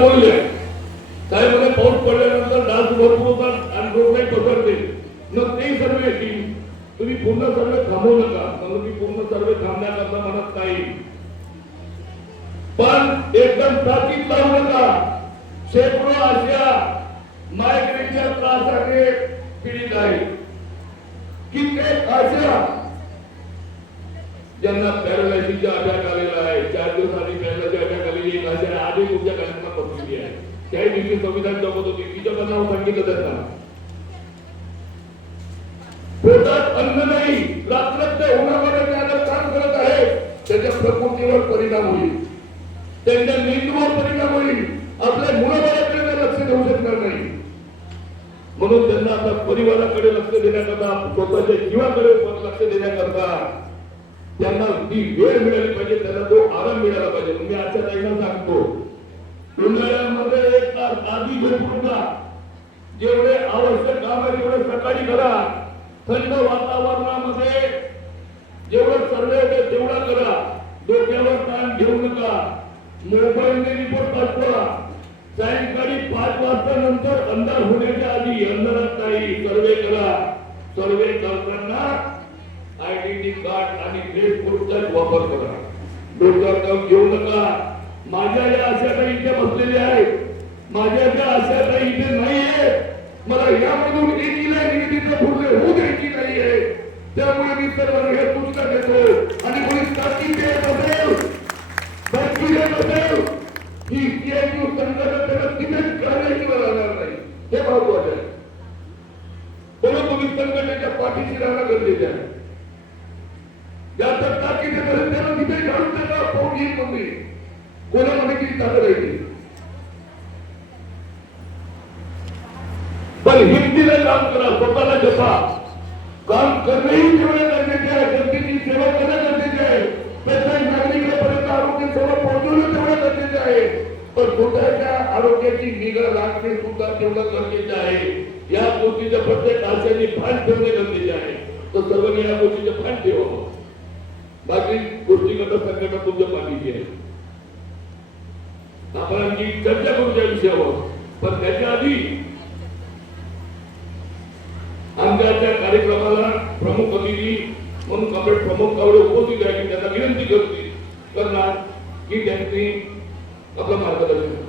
बोलले. काय म्हणे पाऊस पडल्यानंतर डास भरपूर होतात आणि पसरते. मग ते सर्व येतील. तुम्ही पूर्ण सर्वे थांबवू नका. म्हणून मी पूर्ण थांबण्याकरता म्हणत नाही. पण एकदम ताकीद लावू नका शेकडो अशा मायग्रेनच्या त्रासाने पीडित आहे कित्येक अशा ज्यांना पॅरालायसिसचा अटॅक आलेला आहे. चार दिवसांनी एक आधी तुमच्या कार्यक्रमात बसलेली आहे. त्याही दिवशी संविधान जगत होती. तिच्या नाव सांगितलं त्यांना पोटात अन्न नाही रात्रच्या उन्हामध्ये त्याला काम करत आहे. त्याच्या प्रकृतीवर परिणाम होईल. त्यांच्या मेंदूवर परिणाम होईल. आपल्या मुलाबाळाकडे लक्ष देऊ शकणार नाही. म्हणून त्यांना आता परिवाराकडे लक्ष देण्याकरता स्वतःच्या जीवाकडे लक्ष देण्याकरता त्यांना ती वेळ मिळाली पाहिजे त्यांना तो आराम मिळाला आधी झोपून जा जेवढे आवश्यक काम आहे तेवढे सकाळी करा. थंड वातावरणामध्ये जेवढं सर्व होते तेवढा करा. डोक्यावर ताण घेऊ नका. मोबाईलने रिपोर्ट पाठवा. सायंकाळी पाच वाजता नंतर अंधार होण्याच्या आधी अंधारात काही सर्वे करा. सर्वे करताना आयडेंटिटी कार्ड आणि ग्रेड कोडचा वापर करा. डोक्यावर ताण घेऊ नका. माझ्या या अशा काही इथे बसलेल्या आहेत. माझ्याकडे त्या अशा काही इथे नाहीये. मला यामधून एकीला निगडीचं पुढे होऊ द्यायची नाहीये. त्यामुळे मी सर्वांना हे पुस्तक देतो आणि कोणी ताकीद देत असेल धमकी देत असेल ही सीआयटी संघटना त्याला तिथेच वेळ राहणार नाही. हे महत्वाचं आहे. म्हणून तुम्ही संघटनेच्या पाठीशी राहणं गरजेचं आहे. ज्याचं ताकीद देत असेल त्याला तिथे घालून त्याला पाहून येईल तुम्ही. कोणा पण हिमतीने काम करा, स्वतःला जपा। काम करणंही तेवढं गरजेचे आहे, जनतेची सेवा करणं गरजेचे आहे. प्रत्येक नागरिकापर्यंत आरोग्य सेवा पोहोचवणं तेवढं गरजेचं आहे. पण स्वतःच्या आरोग्याची निगा राखणे सुद्धा तेवढं गरजेचं आहे. या गोष्टीचं प्रत्येक आशयाने भान ठेवणे गरजेचे आहे. तर सर्वांनी या गोष्टीचं भान ठेवावं. बाकी गोष्टी करता संघटना तुमच्या पाठीची आहे. आपण आणखी चर्चा करू त्या विषयावर. पण त्याच्या कार्यक्रमाला प्रमुख अतिथी म्हणून कॉम्रेड प्रमुख कावडे उपस्थित आहे मी त्यांना विनंती करते करणार की त्यांनी आपलं मार्गदर्शन